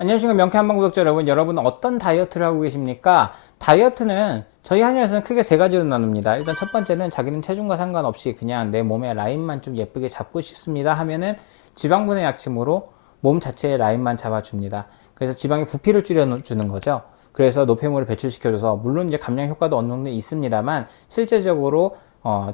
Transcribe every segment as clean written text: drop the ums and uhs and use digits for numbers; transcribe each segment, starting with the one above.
안녕하십니까. 명쾌한방 구독자 여러분, 여러분은 어떤 다이어트를 하고 계십니까? 다이어트는 저희 한의원에서는 크게 세 가지로 나눕니다. 일단 첫 번째는 자기는 체중과 상관없이 그냥 내 몸의 라인만 좀 예쁘게 잡고 싶습니다 하면은 지방분해 약침으로 몸 자체의 라인만 잡아줍니다. 그래서 지방의 부피를 줄여주는 거죠. 그래서 노폐물을 배출시켜줘서 물론 이제 감량 효과도 어느 정도 있습니다만 실제적으로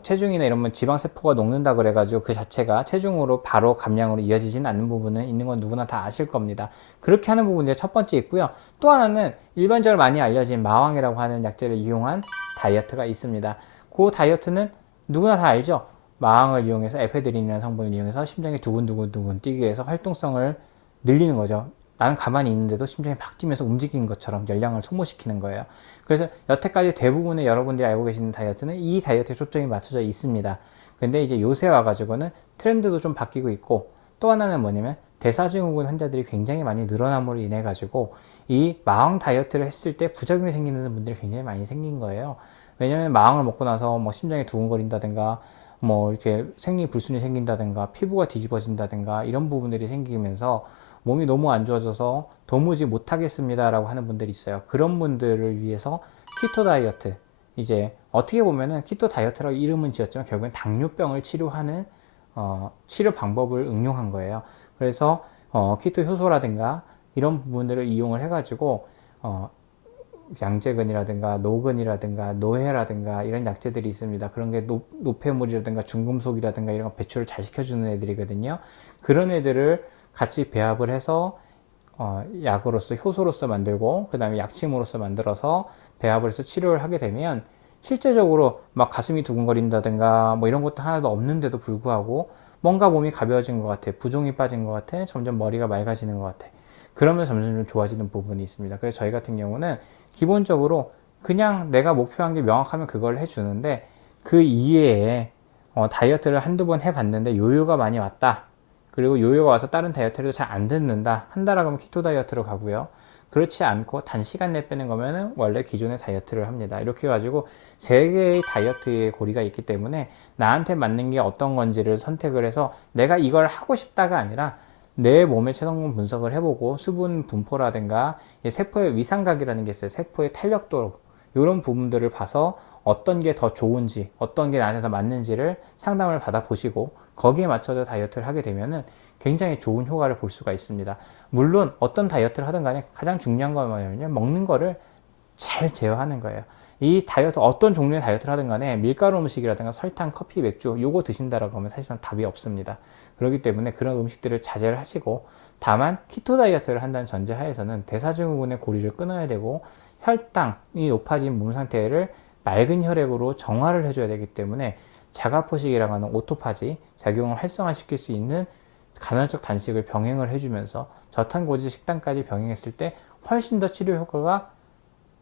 체중이나 이런 지방세포가 녹는다 그래가지고 그 자체가 체중으로 바로 감량으로 이어지지는 않는 부분은 있는 건 누구나 다 아실 겁니다. 그렇게 하는 부분이 첫 번째 있고요. 또 하나는 일반적으로 많이 알려진 마왕이라고 하는 약재를 이용한 다이어트가 있습니다. 그 다이어트는 누구나 다 알죠. 마왕을 이용해서 에페드린이라는 성분을 이용해서 심장이 두근두근 뛰게 해서 활동성을 늘리는 거죠. 나는 가만히 있는데도 심장이 막 뛰면서 움직이는 것처럼 열량을 소모시키는 거예요. 그래서 여태까지 대부분의 여러분들이 알고 계시는 다이어트는 이 다이어트에 초점이 맞춰져 있습니다. 근데 이제 요새 와가지고는 트렌드도 좀 바뀌고 있고, 또 하나는 뭐냐면 대사증후군 환자들이 굉장히 많이 늘어남으로 인해 가지고 이 마왕 다이어트를 했을 때 부작용이 생기는 분들이 굉장히 많이 생긴 거예요. 왜냐면 마왕을 먹고 나서 뭐 심장이 두근거린다든가 뭐 이렇게 생리불순이 생긴다든가 피부가 뒤집어진다든가 이런 부분들이 생기면서 몸이 너무 안 좋아져서 도무지 못하겠습니다라고 하는 분들이 있어요. 그런 분들을 위해서 키토 다이어트, 이제 어떻게 보면은 키토 다이어트라고 이름은 지었지만 결국엔 당뇨병을 치료하는 치료 방법을 응용한 거예요. 그래서 키토 효소라든가 이런 부분들을 이용을 해가지고 양재근이라든가 노근이라든가 노해라든가 이런 약재들이 있습니다. 그런 게 노폐물이라든가 중금속이라든가 이런 거 배출을 잘 시켜주는 애들이거든요. 그런 애들을 같이 배합을 해서 약으로서 효소로서 만들고 그 다음에 약침으로서 만들어서 배합을 해서 치료를 하게 되면 실제적으로 막 가슴이 두근거린다든가 뭐 이런 것도 하나도 없는데도 불구하고 뭔가 몸이 가벼워진 것 같아, 부종이 빠진 것 같아, 점점 머리가 맑아지는 것 같아. 그러면 점점 좀 좋아지는 부분이 있습니다. 그래서 저희 같은 경우는 기본적으로 그냥 내가 목표한 게 명확하면 그걸 해주는데, 그 이외에 다이어트를 한두 번 해봤는데 요요가 많이 왔다, 그리고 요요가 와서 다른 다이어트를 잘 안 듣는다 한다라고 하면 키토 다이어트로 가고요. 그렇지 않고 단시간 내에 빼는 거면은 원래 기존의 다이어트를 합니다. 이렇게 해가지고 세 개의 다이어트의 고리가 있기 때문에 나한테 맞는 게 어떤 건지를 선택을 해서 내가 이걸 하고 싶다가 아니라 내 몸의 체성분 분석을 해보고 수분 분포라든가 세포의 위상각이라는 게 있어요. 세포의 탄력도, 이런 부분들을 봐서 어떤 게 더 좋은지, 어떤 게 나한테 더 맞는지를 상담을 받아보시고 거기에 맞춰서 다이어트를 하게 되면은 굉장히 좋은 효과를 볼 수가 있습니다. 물론 어떤 다이어트를 하든 간에 가장 중요한 건 뭐냐면 먹는 거를 잘 제어하는 거예요. 이 다이어트, 어떤 종류의 다이어트를 하든 간에 밀가루 음식이라든가 설탕, 커피, 맥주 요거 드신다라고 하면 사실상 답이 없습니다. 그렇기 때문에 그런 음식들을 자제를 하시고, 다만 키토 다이어트를 한다는 전제하에서는 대사증후군의 고리를 끊어야 되고 혈당이 높아진 몸 상태를 맑은 혈액으로 정화를 해줘야 되기 때문에 자가포식이라고 하는 오토파지 작용을 활성화시킬 수 있는 간헐적 단식을 병행을 해주면서 저탄고지 식단까지 병행했을 때 훨씬 더 치료 효과가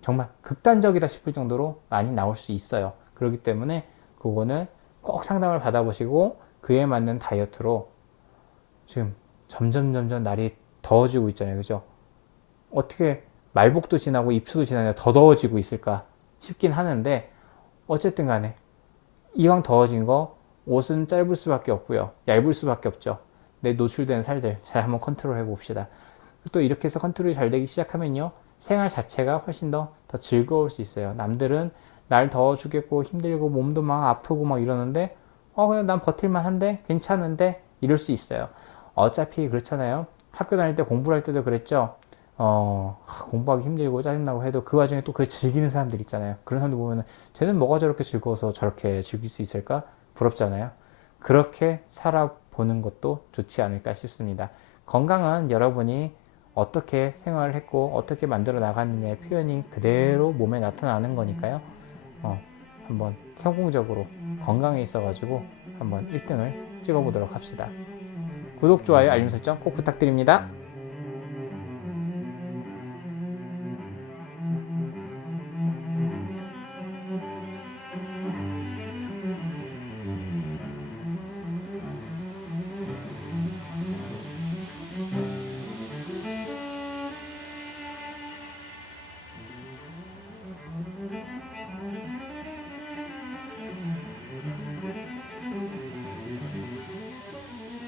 정말 극단적이다 싶을 정도로 많이 나올 수 있어요. 그렇기 때문에 그거는 꼭 상담을 받아보시고 그에 맞는 다이어트로, 지금 점점 날이 더워지고 있잖아요. 그죠? 어떻게 말복도 지나고 입추도 지나냐 더 더워지고 있을까 싶긴 하는데, 어쨌든 간에 이왕 더워진 거 옷은 짧을 수밖에 없고요. 얇을 수밖에 없죠. 내 노출된 살들 잘 한번 컨트롤 해 봅시다. 또 이렇게 해서 컨트롤이 잘 되기 시작하면요, 생활 자체가 훨씬 더 즐거울 수 있어요. 남들은 날 더워 죽겠고 힘들고 몸도 막 아프고 막 이러는데 그냥 난 버틸만 한데 괜찮은데 이럴 수 있어요. 어차피 그렇잖아요. 학교 다닐 때 공부를 할 때도 그랬죠. 공부하기 힘들고 짜증나고 해도 그 와중에 또 그걸 즐기는 사람들 있잖아요. 그런 사람들 보면은 쟤는 뭐가 저렇게 즐거워서 저렇게 즐길 수 있을까? 부럽잖아요. 그렇게 살아보는 것도 좋지 않을까 싶습니다. 건강은 여러분이 어떻게 생활을 했고 어떻게 만들어 나갔느냐의 표현이 그대로 몸에 나타나는 거니까요. 한번 성공적으로 건강에 있어가지고 한번 1등을 찍어보도록 합시다. 구독, 좋아요, 알림 설정 꼭 부탁드립니다.